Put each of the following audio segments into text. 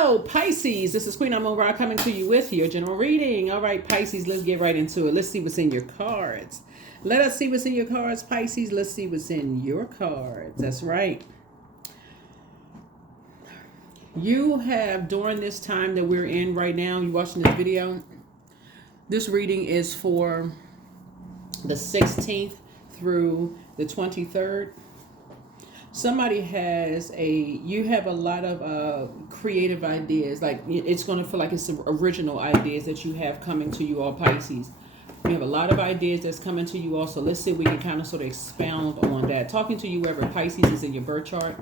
Hello, Pisces. This is Queen Amun Ra coming to you with your general reading. All right, Pisces, let's get right into it. Let's see what's in your cards. Let us see what's in your cards, Pisces. Let's see what's in your cards. That's right. You have, during this time that we're in right now, you're watching this video, this reading is for the 16th through the 23rd. Somebody has you have a lot of creative ideas. Like, it's going to feel like it's some original ideas that you have coming to you all, Pisces. You have a lot of ideas that's coming to you also. Let's see if we can kind of sort of expound on that. Talking to you wherever Pisces is in your birth chart.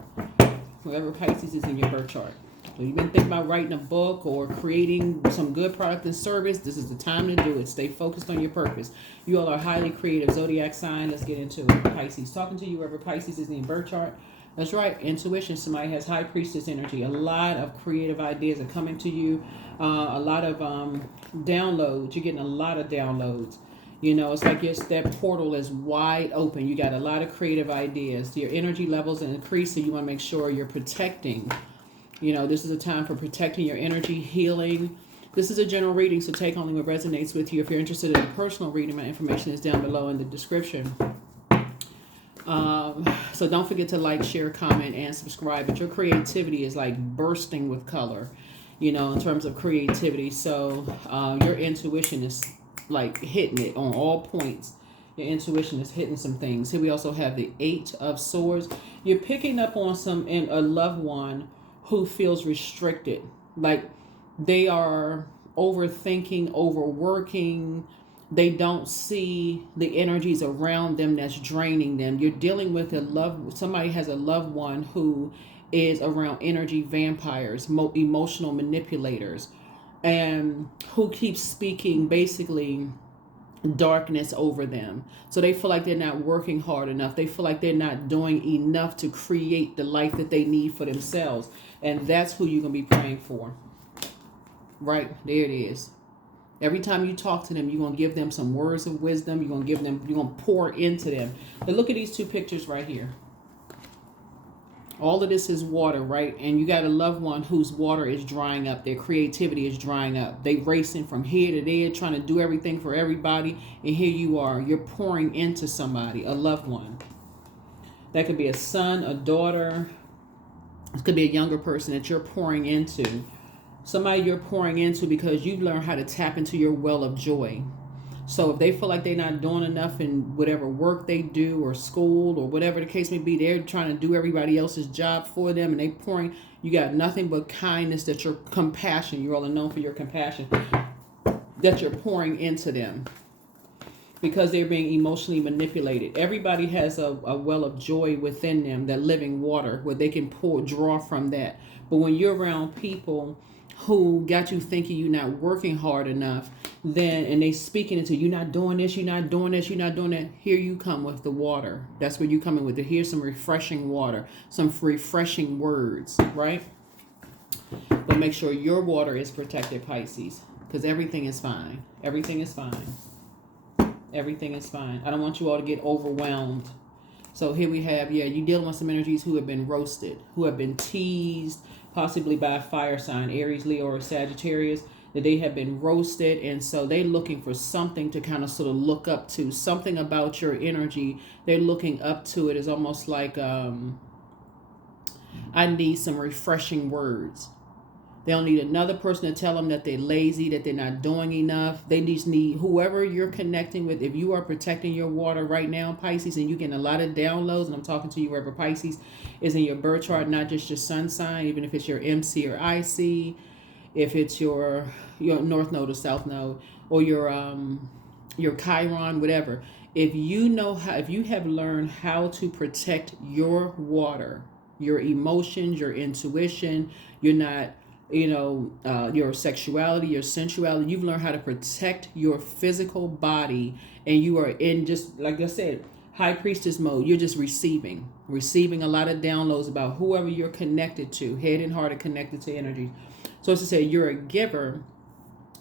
Wherever Pisces is in your birth chart. So you've been thinking about writing a book or creating some good product and service. This is the time to do it. Stay focused on your purpose. You all are highly creative. Zodiac sign. Let's get into it. Pisces. Talking to you wherever Pisces is in your birth chart. That's right. Intuition. Somebody has high priestess energy. A lot of creative ideas are coming to you. A lot of downloads. You're getting a lot of downloads. You know, it's like that portal is wide open. You got a lot of creative ideas. Your energy levels are increasing. You want to make sure you're protecting. You know, this is a time for protecting your energy, healing. This is a general reading, so take only what resonates with you. If you're interested in a personal reading, my information is down below in the description. So don't forget to like, share, comment, and subscribe. But your creativity is like bursting with color, you know, in terms of creativity. So your intuition is like hitting it on all points. Your intuition is hitting some things. Here we also have the 8 of Swords. You're picking up on a loved one who feels restricted, like they are overthinking, overworking. They don't see the energies around them that's draining them. You're dealing with somebody has a loved one who is around energy vampires, emotional manipulators, and who keeps speaking basically darkness over them. So they feel like they're not working hard enough. They feel like they're not doing enough to create the life that they need for themselves. And that's who you're going to be praying for. Right? There it is. Every time you talk to them, you're going to give them some words of wisdom. You're going to pour into them. But look at these two pictures right here. All of this is water, right? And you got a loved one whose water is drying up. Their creativity is drying up. They racing from here to there, trying to do everything for everybody. And here you are. You're pouring into somebody, a loved one. That could be a son, a daughter. It could be a younger person that you're pouring into. Somebody you're pouring into because you've learned how to tap into your well of joy. So if they feel like they're not doing enough in whatever work they do or school or whatever the case may be, they're trying to do everybody else's job for them, and they pouring, you got nothing but kindness, that your compassion, you all are known for your compassion, that you're pouring into them because they're being emotionally manipulated. Everybody has a well of joy within them, that living water where they can draw from that. But when you're around people who got you thinking you're not working hard enough, and they speaking into you're not doing this, you're not doing this, you're not doing that. Here you come with the water. That's where you come in with it. Here's some refreshing water, some refreshing words, right? But make sure your water is protected, Pisces, because everything is fine. Everything is fine. Everything is fine. I don't want you all to get overwhelmed. So here we have, you're dealing with some energies who have been roasted, who have been teased, possibly by a fire sign, Aries, Leo, or Sagittarius, that they have been roasted. And so they're looking for something to kind of sort of look up to, something about your energy. They're looking up to it. It's almost like, I need some refreshing words. They don't need another person to tell them that they're lazy, that they're not doing enough. They just need whoever you're connecting with. If you are protecting your water right now, Pisces, and you're getting a lot of downloads, and I'm talking to you wherever Pisces is in your birth chart, not just your sun sign, even if it's your MC or IC, if it's your North Node or South Node, or your Chiron, whatever. If you have learned how to protect your water, your emotions, your intuition, you're not, your sexuality, your sensuality, you've learned how to protect your physical body, and you are in, just like I said, high priestess mode. You're just receiving a lot of downloads about whoever you're connected to, head and heart are connected to energy. So it's to say you're a giver,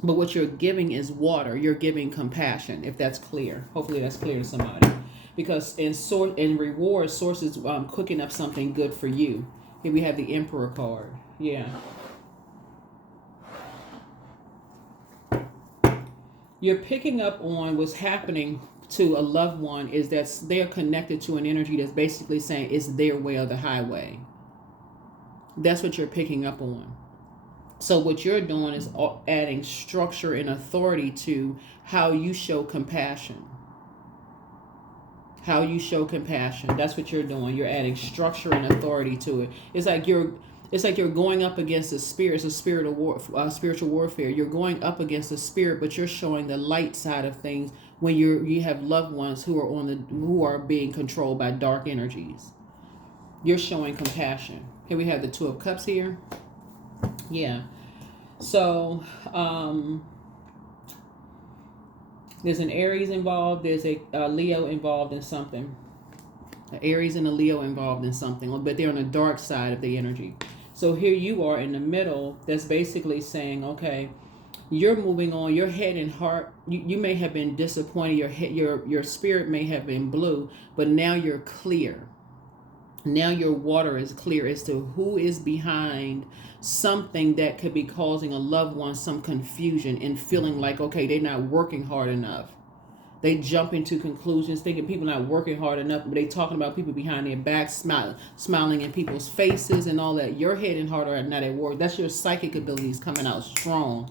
but what you're giving is water. You're giving compassion, if that's clear. Hopefully that's clear to somebody. Because in reward, sources cooking up something good for you. Here we have the Emperor card. Yeah. You're picking up on what's happening to a loved one is that they're connected to an energy that's basically saying it's their way or the highway. That's what you're picking up on. So what you're doing is adding structure and authority to how you show compassion. How you show compassion. That's what you're doing. You're adding structure and authority to it. It's like you're going up against a spirit. It's a spirit of spiritual warfare. You're going up against a spirit, but you're showing the light side of things when you have loved ones who are being controlled by dark energies. You're showing compassion. Here we have the Two of Cups here. Yeah. So there's an Aries involved. There's a Leo involved in something. An Aries and a Leo involved in something, but they're on the dark side of the energy. So here you are in the middle. That's basically saying, okay, you're moving on. Your head and heart. You may have been disappointed. Your spirit may have been blue, but now you're clear. Now your water is clear as to who is behind something that could be causing a loved one some confusion and feeling like, okay, they're not working hard enough. They jump into conclusions thinking people not working hard enough, but they talking about people behind their back, smiling in people's faces and all that. Your head and heart are not at work. That's your psychic abilities coming out strong,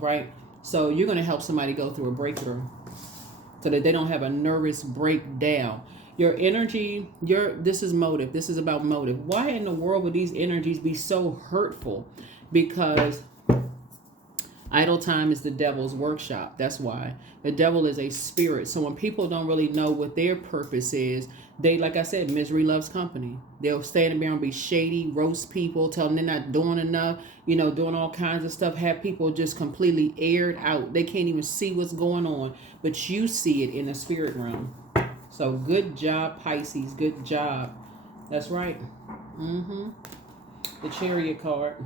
right? So you're going to help somebody go through a breakthrough so that they don't have a nervous breakdown. Your energy, this is motive. This is about motive. Why in the world would these energies be so hurtful? Because idle time is the devil's workshop. That's why. The devil is a spirit. So when people don't really know what their purpose is, they, like I said, misery loves company. They'll stand there and be shady, roast people, tell them they're not doing enough, doing all kinds of stuff, have people just completely aired out. They can't even see what's going on, but you see it in the spirit realm. So good job, Pisces. Good job. That's right. The Chariot card.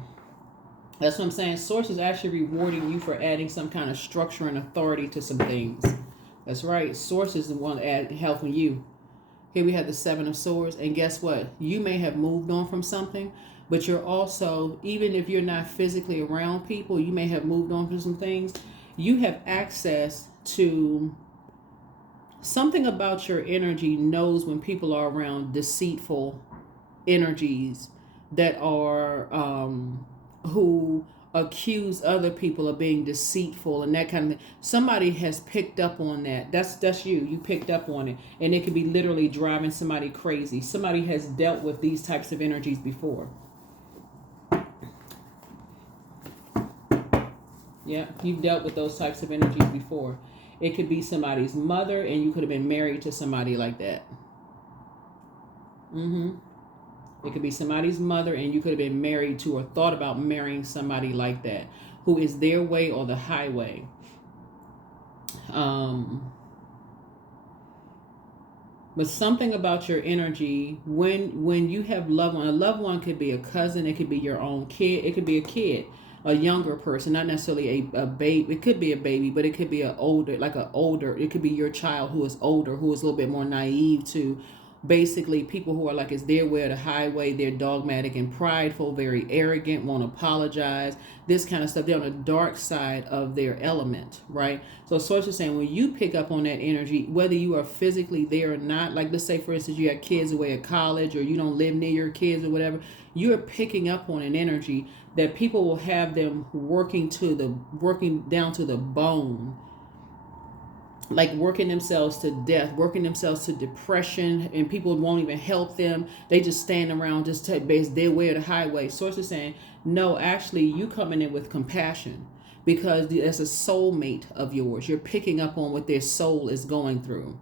That's what I'm saying. Source is actually rewarding you for adding some kind of structure and authority to some things. That's right. Source is the one helping you. Here we have the Seven of Swords. And guess what? You may have moved on from something, but you're also, even if you're not physically around people, you may have moved on from some things. You have access to something about your energy knows when people are around deceitful energies that are who accuse other people of being deceitful and that kind of thing. Somebody has picked up on that. That's you. You picked up on it. And it could be literally driving somebody crazy. Somebody has dealt with these types of energies before. Yeah, you've dealt with those types of energies before. It could be somebody's mother, and you could have been married to somebody like that. It could be somebody's mother, and you could have been married to or thought about marrying somebody like that, who is their way or the highway. But something about your energy, when you have loved one, a loved one could be a cousin, it could be your own kid, it could be a kid. A younger person, not necessarily a baby. It could be a baby, but it could be it could be your child who is older, who is a little bit more naive to basically people who are like it's their way or the highway. They're dogmatic and prideful, very arrogant, won't apologize, this kind of stuff. They're on the dark side of their element, right? So Source is saying when you pick up on that energy, whether you are physically there or not, like let's say for instance you have kids away at college or you don't live near your kids or whatever, you're picking up on an energy that people will have them working down to the bone, like working themselves to death, working themselves to depression, and people won't even help them. They just stand around, just base their way or the highway. Source is saying, no, actually, you coming in with compassion because that's a soulmate of yours. You're picking up on what their soul is going through.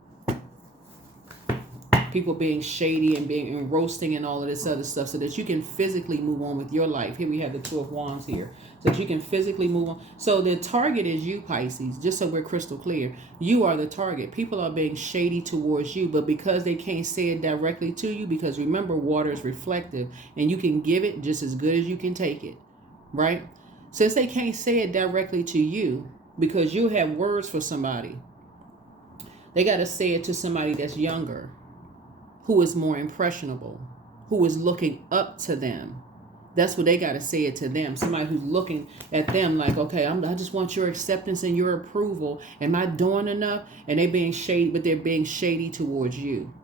People being shady and roasting and all of this other stuff so that you can physically move on with your life. Here we have the Two of Wands here. So that you can physically move on. So the target is you, Pisces, just so we're crystal clear. You are the target. People are being shady towards you, but because they can't say it directly to you, because remember, water is reflective, and you can give it just as good as you can take it, right? Since they can't say it directly to you, because you have words for somebody, they got to say it to somebody that's younger, who is more impressionable, who is looking up to them, That's what they got to say it to them. Somebody who's looking at them like, okay, I just want your acceptance and your approval. Am I doing enough? And they being shady, but they're being shady towards you.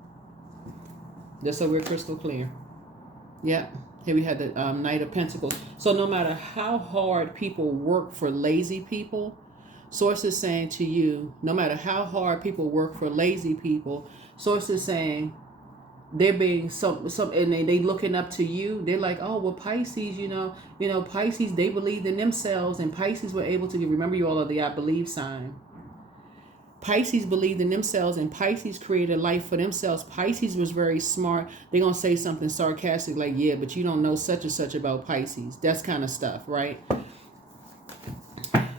Just so we're crystal clear. Yep. Here we have the Knight of Pentacles. So no matter how hard people work for lazy people, Source is saying to you, no matter how hard people work for lazy people, Source is saying they're being some and they looking up to you. They're like, oh well, Pisces, Pisces, they believed in themselves, and Pisces were able to remember you all of the I believe sign. Pisces believed in themselves, and Pisces created a life for themselves. Pisces was very smart. They're going to say something sarcastic like, yeah, but you don't know such and such about Pisces. That's kind of stuff, right?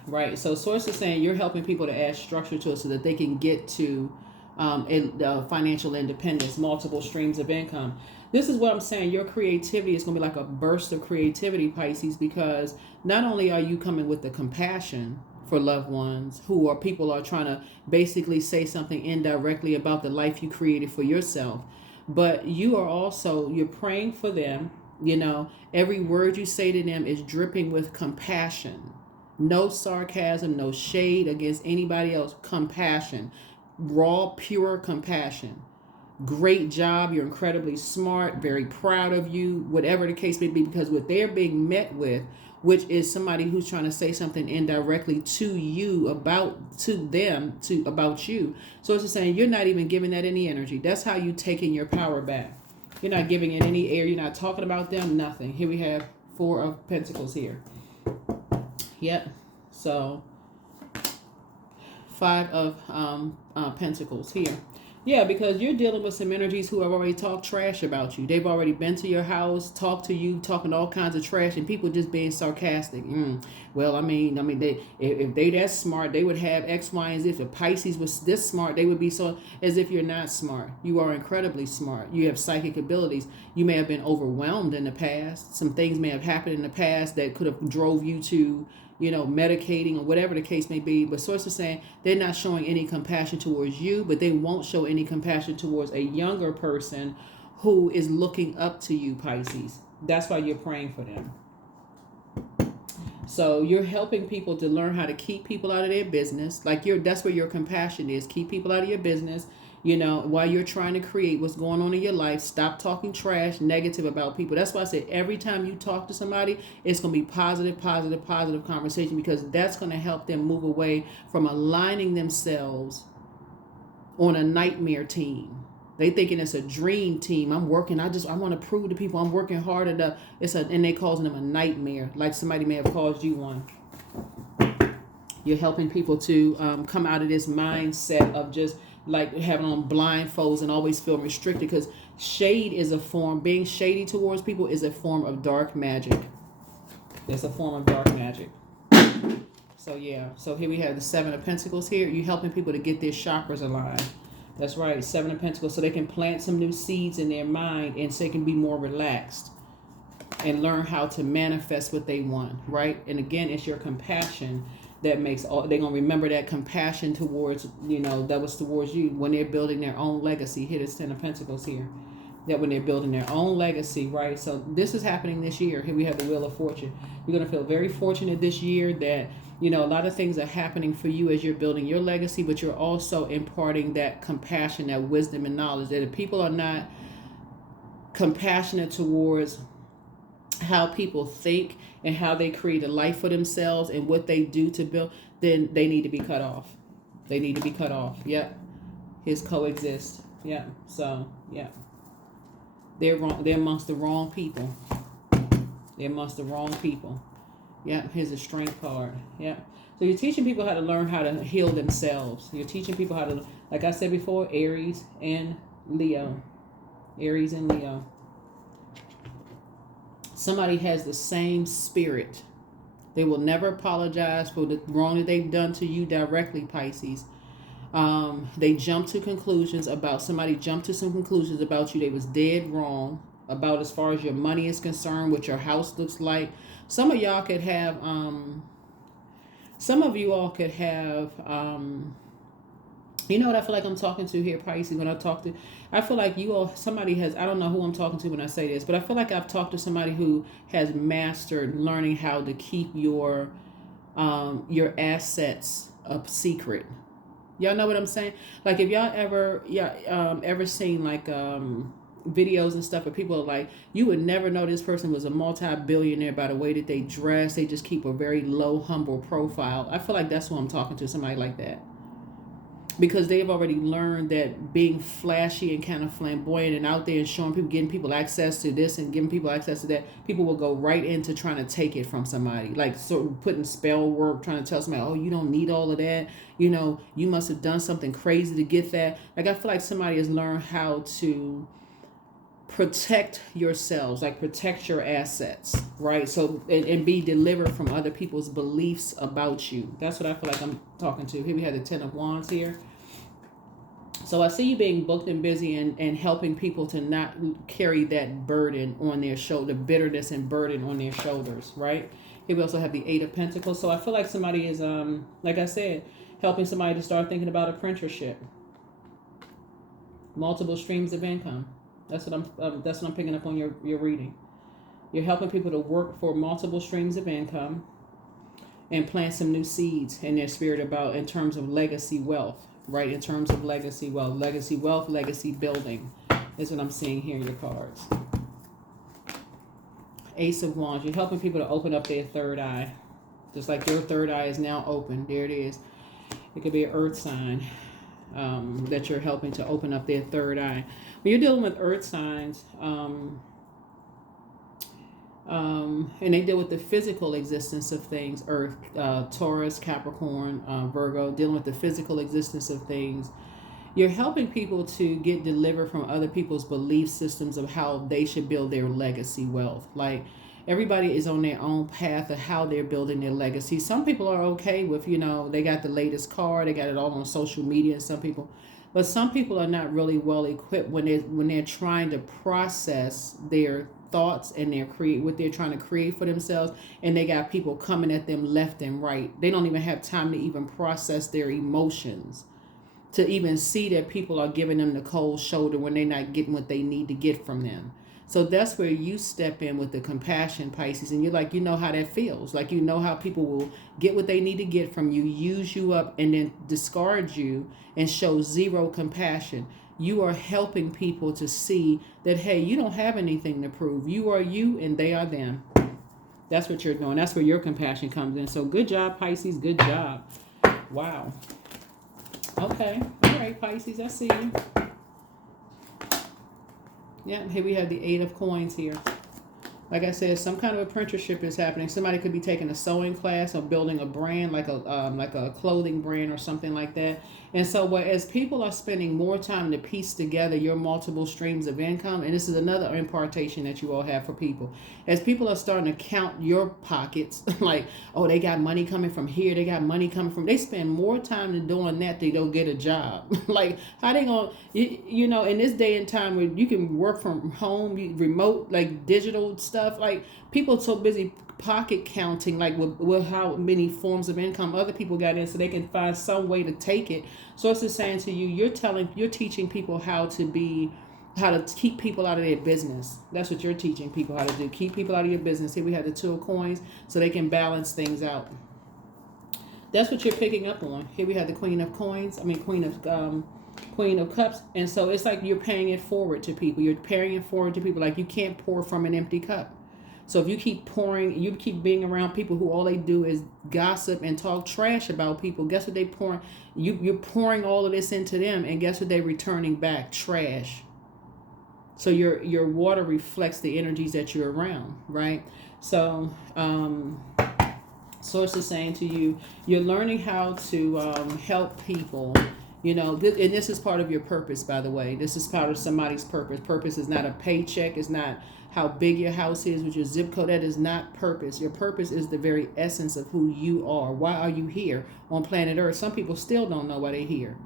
Right. So Source is saying you're helping people to add structure to it so that they can get to financial independence, multiple streams of income. This is what I'm saying. Your creativity is going to be like a burst of creativity, Pisces, because not only are you coming with the compassion for loved ones who are people are trying to basically say something indirectly about the life you created for yourself, but you're praying for them. Every word you say to them is dripping with compassion. No sarcasm, no shade against anybody else. Compassion. Raw, pure compassion. Great job. You're incredibly smart. Very proud of you. Whatever the case may be, because what they're being met with, which is somebody who's trying to say something indirectly to you about you. So it's just saying you're not even giving that any energy. That's how you taking your power back. You're not giving it any air. You're not talking about them. Nothing. Here we have 4 of Pentacles here. Yep. So 5 of Pentacles here. Yeah, because you're dealing with some energies who have already talked trash about you. They've already been to your house, talked to you, talking all kinds of trash, and people just being sarcastic. Well, if they that smart, they would have X, Y, and Z. If Pisces was this smart, they would be so as if you're not smart. You are incredibly smart. You have psychic abilities. You may have been overwhelmed in the past. Some things may have happened in the past that could have drove you to medicating or whatever the case may be. But Source is saying they're not showing any compassion towards you, but they won't show any compassion towards a younger person who is looking up to you, Pisces. That's why you're praying for them. So you're helping people to learn how to keep people out of their business. That's where your compassion is. Keep people out of your business. While you're trying to create what's going on in your life, stop talking trash, negative about people. That's why I say every time you talk to somebody, it's going to be positive conversation, because that's going to help them move away from aligning themselves on a nightmare team. They thinking it's a dream team. I'm working. I want to prove to people I'm working hard enough. And they causing them a nightmare, like somebody may have caused you one. You're helping people to come out of this mindset of just like having on blindfolds and always feel restricted, because being shady towards people is a form of dark magic. It's a form of dark magic. So yeah, so here we have the 7 of Pentacles here. You're helping people to get their chakras aligned. That's right, 7 of Pentacles, so they can plant some new seeds in their mind and so they can be more relaxed and learn how to manifest what they want, right? And again, it's your compassion that makes they're going to remember that compassion towards, that was towards you when they're building their own legacy. Here, there's 10 of Pentacles here. That when they're building their own legacy, right? So this is happening this year. Here we have the Wheel of Fortune. You're going to feel very fortunate this year that, a lot of things are happening for you as you're building your legacy, but you're also imparting that compassion, that wisdom and knowledge, that if people are not compassionate towards how people think and how they create a life for themselves and what they do to build, then they need to be cut off. They need to be cut off. Yep. His coexist. Yep. So, yep. They're wrong. They're amongst the wrong people. They're amongst the wrong people. Yep. Here's a Strength card. Yep. So you're teaching people how to learn how to heal themselves. You're teaching people how to, like I said before, Aries and Leo. Aries and Leo. Somebody has the same spirit. They will never apologize for the wrong that they've done to you directly, Pisces. They jump to conclusions about somebody jumped to some conclusions about you. They was dead wrong about as far as your money is concerned, what your house looks like. Some of y'all could have, some of you all could have You know what I feel like I'm talking to here, Pisces, when I talk to, I feel like you all, somebody has, I don't know who I'm talking to when I say this, but I feel like I've talked to somebody who has mastered learning how to keep your assets a secret. Y'all know what I'm saying? Like if y'all ever, ever seen like, videos and stuff, but people are like, you would never know this person was a multi-billionaire by the way that they dress. They just keep a very low, humble profile. I feel like that's who I'm talking to, somebody like that. Because they've already learned that being flashy and kind of flamboyant and out there and showing people, getting people access to this and giving people access to that, people will go right into trying to take it from somebody. Like sort of putting spell work, trying to tell somebody, oh, you don't need all of that. You know, you must have done something crazy to get that. Like I feel like somebody has learned how to protect yourselves, like protect your assets, right? So and be delivered from other people's beliefs about you. That's what I feel like I'm talking to. Here we have the 10 of Wands here. So I see you being booked and busy and helping people to not carry that burden on their shoulder, bitterness and burden on their shoulders, right? Here we also have the 8 of Pentacles. So I feel like somebody is, like I said, helping somebody to start thinking about apprenticeship, multiple streams of income. That's what I'm picking up on your reading. You're helping people to work for multiple streams of income and plant some new seeds in their spirit about in terms of legacy wealth, right? In terms of legacy wealth, legacy building is what I'm seeing here in your cards. Ace of Wands. You're helping people to open up their third eye, just like your third eye is now open. There it is. It could be an earth sign that you're helping to open up their third eye. When you're dealing with earth signs, and they deal with the physical existence of things, earth, Taurus, Capricorn, Virgo, dealing with the physical existence of things, you're helping people to get delivered from other people's belief systems of how they should build their legacy wealth. Like everybody is on their own path of how they're building their legacy. Some people are okay with, they got the latest car, they got it all on social media, and but some people are not really well equipped when they're trying to process their thoughts and what they're trying to create for themselves, and they got people coming at them left and right. They don't even have time to even process their emotions, to even see that people are giving them the cold shoulder when they're not getting what they need to get from them. So that's where you step in with the compassion, Pisces, and you're like, how that feels. Like, how people will get what they need to get from you, use you up, and then discard you and show zero compassion. You are helping people to see that, hey, you don't have anything to prove. You are you and they are them. That's what you're doing. That's where your compassion comes in. So good job, Pisces. Good job. Wow. Okay. All right, Pisces. I see you. Yeah, here we have the 8 of Coins here. Like I said, some kind of apprenticeship is happening. Somebody could be taking a sewing class or building a brand, like a clothing brand or something like that. And so as people are spending more time to piece together your multiple streams of income, and this is another impartation that you all have for people, as people are starting to count your pockets, like, oh, they got money coming from here, they got money coming from, they spend more time than doing that, they don't get a job. Like, how they gonna, in this day and time where you can work from home, remote, like digital stuff, like people are so busy pocket counting, like with how many forms of income other people got in, so they can find some way to take it. So it's just saying to you, you're teaching people how to keep people out of their business. That's what you're teaching people how to do. Keep people out of your business. Here we have the 2 of Coins, so they can balance things out. That's what you're picking up on. Here we have the Queen of Cups, and so it's like you're paying it forward to people. You're paying it forward to people. Like you can't pour from an empty cup. So if you keep pouring, you keep being around people who all they do is gossip and talk trash about people, guess what they pouring? You're pouring all of this into them, and guess what they're returning back? Trash. So your water reflects the energies that you're around, right? So Source is saying to you, you're learning how to help people. And this is part of your purpose, by the way. This is part of somebody's purpose. Purpose is not a paycheck. It's not how big your house is with your zip code. That is not purpose. Your purpose is the very essence of who you are. Why are you here on planet Earth? Some people still don't know why they're here.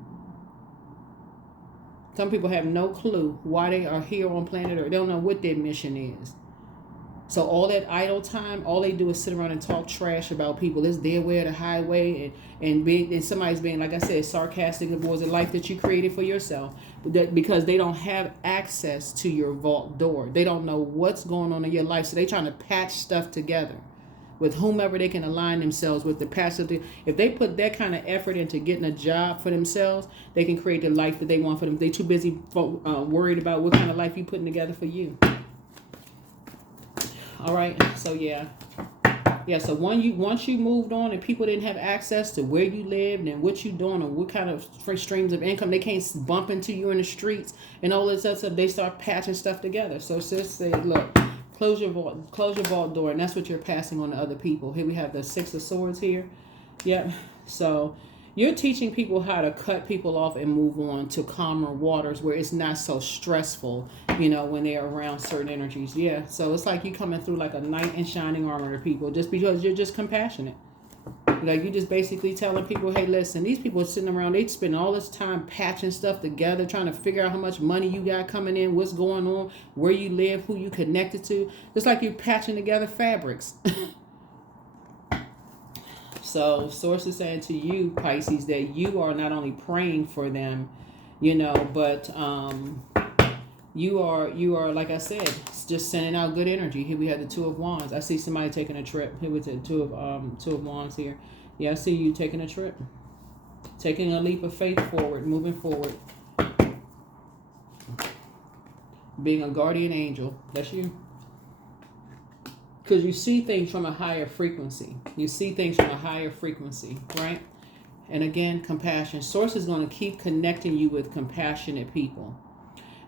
Some people have no clue why they are here on planet Earth. They don't know what their mission is. So all that idle time, all they do is sit around and talk trash about people. It's their way or the highway, and somebody's being, like I said, sarcastic towards the life that you created for yourself. Because they don't have access to your vault door. They don't know what's going on in your life. So they're trying to patch stuff together with whomever they can align themselves with, the patch of if they put that kind of effort into getting a job for themselves, they can create the life that they want for them. They're too busy worried about what kind of life you putting together for you. All right, so yeah. So once you moved on and people didn't have access to where you lived and what you doing or what kind of streams of income, they can't bump into you in the streets and all this other stuff. They start patching stuff together. So sis said, look, close your vault door, and that's what you're passing on to other people. Here we have the Six of Swords here. Yep. So you're teaching people how to cut people off and move on to calmer waters where it's not so stressful, when they're around certain energies. Yeah. So it's like you coming through like a knight in shining armor to people just because you're just compassionate. Like you just basically telling people, hey, listen, these people are sitting around, they spend all this time patching stuff together, trying to figure out how much money you got coming in, what's going on, where you live, who you connected to. It's like you're patching together fabrics. So source is saying to you, Pisces, that you are not only praying for them, but you are, like I said, just sending out good energy. Here we have the Two of Wands. I see somebody taking a trip. Here with the Two of Wands here. Yeah, I see you taking a trip. Taking a leap of faith forward, moving forward. Being a guardian angel. That's you. Because you see things from a higher frequency. You see things from a higher frequency, right? And again, compassion. Source is going to keep connecting you with compassionate people.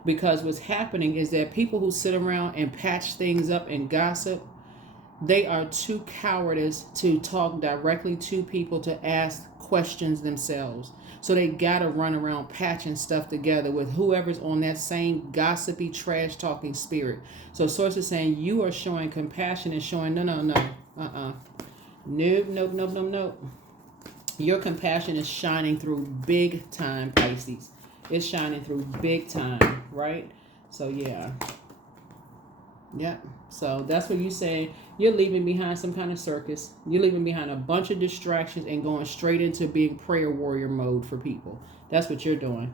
Because what's happening is that people who sit around and patch things up and gossip, they are too cowardice to talk directly to people, to ask questions themselves. So they got to run around patching stuff together with whoever's on that same gossipy, trash-talking spirit. So Source is saying you are showing compassion and showing, Nope. Your compassion is shining through big time, Pisces. It's shining through big time, right? So, yeah. Yep. So that's what you say. You're leaving behind some kind of circus. You're leaving behind a bunch of distractions and going straight into being prayer warrior mode for people. That's what you're doing.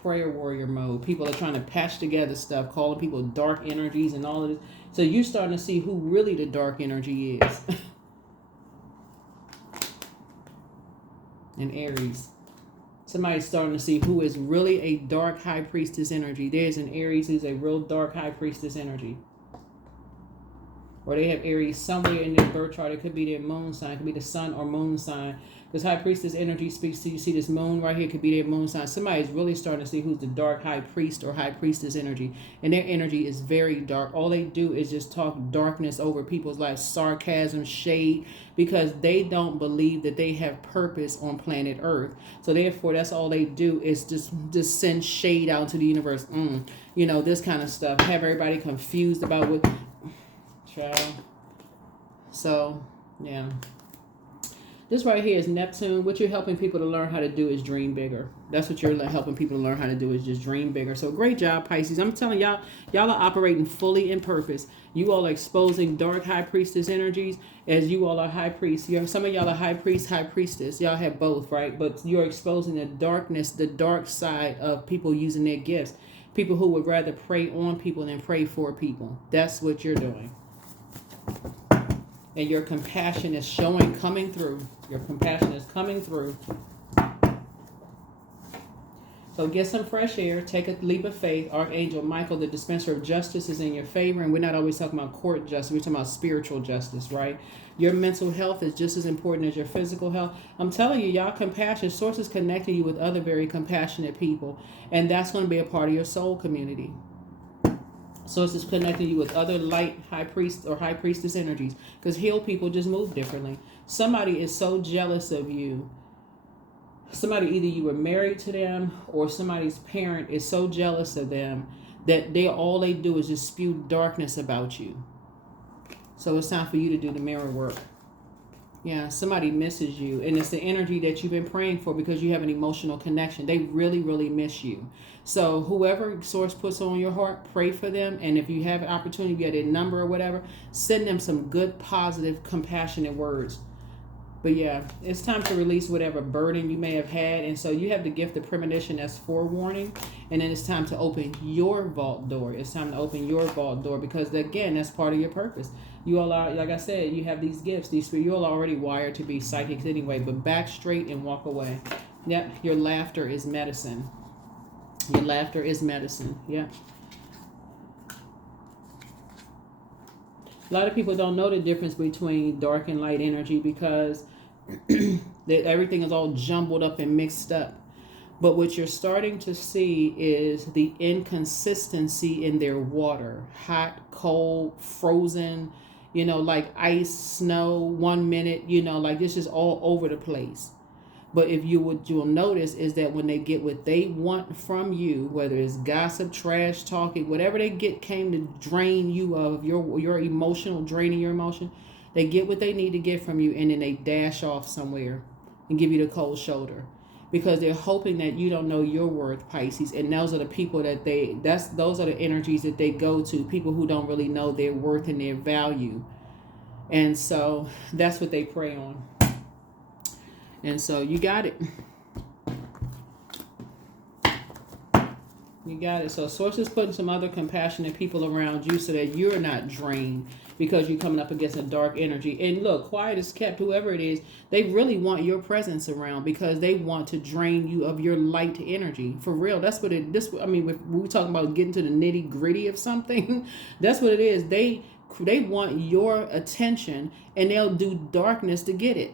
Prayer warrior mode. People are trying to patch together stuff, calling people dark energies and all of this. So you're starting to see who really the dark energy is. And Aries. Somebody's starting to see who is really a dark high priestess energy. There's an Aries who's a real dark high priestess energy. Or they have Aries somewhere in their birth chart. It could be their moon sign. It could be the sun or moon sign. This high priestess energy speaks to, you see this moon right here, could be their moon sign. Somebody's really starting to see who's the dark high priest or high priestess energy. And their energy is very dark. All they do is just talk darkness over people's lives, sarcasm, shade, because they don't believe that they have purpose on planet Earth. So therefore, that's all they do is just send shade out to the universe. This kind of stuff. Have everybody confused about what... Child. So, yeah. This right here is Neptune. What you're helping people to learn how to do is dream bigger. That's what you're helping people to learn how to do, is just dream bigger. So great job, Pisces. I'm telling y'all are operating fully in purpose. You all are exposing dark high priestess energies as you all are high priests. Some of y'all are high priest, high priestess. Y'all have both, right? But you're exposing the darkness, the dark side of people using their gifts. People who would rather prey on people than pray for people. That's what you're doing. And your compassion is coming through. Your compassion is coming through. So get some fresh air. Take a leap of faith. Archangel Michael, the dispenser of justice, is in your favor. And we're not always talking about court justice. We're talking about spiritual justice, right? Your mental health is just as important as your physical health. I'm telling you, y'all, compassion. Source is connecting you with other very compassionate people. And that's going to be a part of your soul community. Source is connecting you with other light high priest or high priestess energies, because healed people just move differently. Somebody is so jealous of you. Somebody, either you were married to them or somebody's parent is so jealous of them that all they do is just spew darkness about you. So it's time for you to do the mirror work. Yeah, somebody misses you, and it's the energy that you've been praying for because you have an emotional connection. They really, really miss you. So whoever source puts on your heart, pray for them. And if you have an opportunity, get a number or whatever, send them some good, positive, compassionate words. But yeah, it's time to release whatever burden you may have had. And so you have the gift of premonition as forewarning. And then it's time to open your vault door. It's time to open your vault door because, again, that's part of your purpose. You all are, like I said, you have these gifts. You're all already wired to be psychics anyway. But back straight and walk away. Yep, your laughter is medicine. Your laughter is medicine. Yep. A lot of people don't know the difference between dark and light energy because everything is all jumbled up and mixed up. But what you're starting to see is the inconsistency in their water. Hot, cold, frozen, like ice, snow, 1 minute, like this is all over the place. But you'll notice is that when they get what they want from you, whether it's gossip, trash talking, whatever they came to drain you of your emotional, draining your emotion, they get what they need to get from you, and then they dash off somewhere and give you the cold shoulder because they're hoping that you don't know your worth, Pisces. And those are the people those are the energies that they go to, people who don't really know their worth and their value. And so that's what they prey on. And so you got it. You got it. So source is putting some other compassionate people around you so that you're not drained because you're coming up against a dark energy. And look, quiet is kept, whoever it is, they really want your presence around because they want to drain you of your light energy. For real, that's what when we're talking about getting to the nitty gritty of something, that's what it is. They want your attention and they'll do darkness to get it.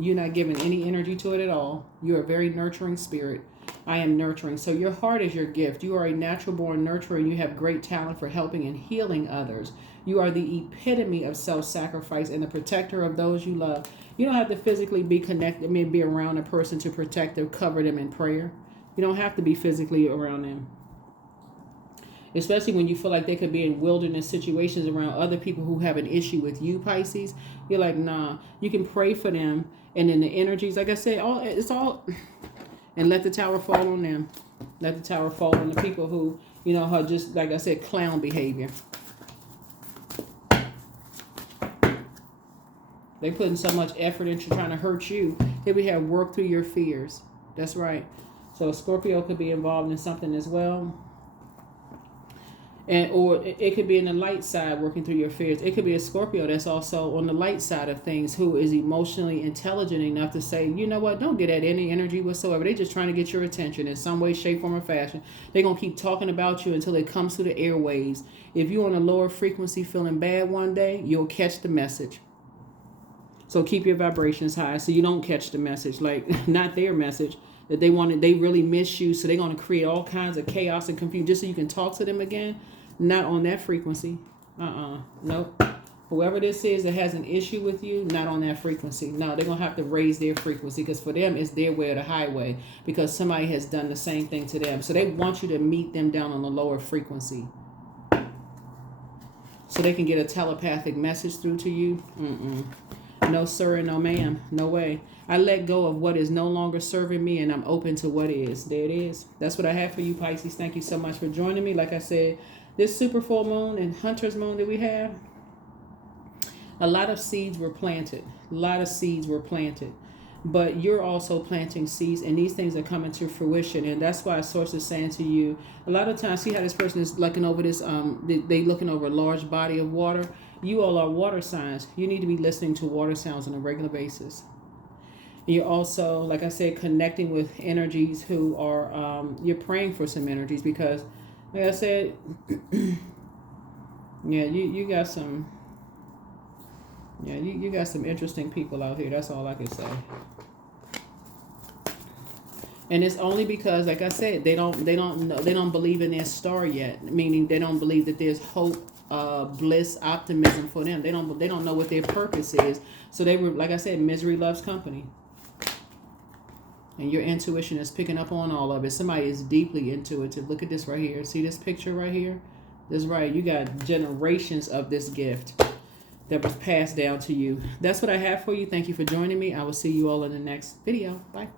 You're not giving any energy to it at all. You're a very nurturing spirit. I am nurturing. So your heart is your gift. You are a natural born nurturer and you have great talent for helping and healing others. You are the epitome of self-sacrifice and the protector of those you love. You don't have to physically be connected, be around a person to protect or cover them in prayer. You don't have to be physically around them. Especially when you feel like they could be in wilderness situations around other people who have an issue with you, Pisces. You're like, nah, you can pray for them. And then the energies, like I said, it's all, and let the tower fall on them. Let the tower fall on the people who, are just, like I said, clown behavior. They putting so much effort into trying to hurt you. Here we have work through your fears. That's right. So Scorpio could be involved in something as well. Or it could be in the light side, working through your fears. It could be a Scorpio that's also on the light side of things who is emotionally intelligent enough to say, you know what, don't get at any energy whatsoever. They're just trying to get your attention in some way, shape, form, or fashion. They're going to keep talking about you until it comes through the airwaves. If you're on a lower frequency feeling bad one day, you'll catch the message. So keep your vibrations high so you don't catch the message, like not their message. That they really miss you, so they're going to create all kinds of chaos and confusion just so you can talk to them again. Not on that frequency. Nope. Whoever this is that has an issue with you, not on that frequency. No, they're going to have to raise their frequency because for them, it's their way or the highway because somebody has done the same thing to them. So they want you to meet them down on the lower frequency so they can get a telepathic message through to you. No, sir, and no, ma'am. No way. I let go of what is no longer serving me and I'm open to what is. There it is. That's what I have for you, Pisces. Thank you so much for joining me. Like I said, this super full moon and hunter's moon that we have, a lot of seeds were planted. But you're also planting seeds and these things are coming to fruition. And that's why source is saying to you, a lot of times, see how this person is looking over this, they looking over a large body of water. You all are water signs. You need to be listening to water sounds on a regular basis. And you're also, like I said, connecting with energies who are, you're praying for some energies because, like I said, yeah, you got some, you got some interesting people out here. That's all I can say. And it's only because, like I said, they don't believe in their star yet. Meaning they don't believe that there's hope, bliss, optimism for them. They don't know what their purpose is. So they were, like I said, misery loves company. And your intuition is picking up on all of it. Somebody is deeply intuitive. Look at this right here. See this picture right here? That's right. You got generations of this gift. that was passed down to you. That's what I have for you. Thank you for joining me. I will see you all in the next video. Bye.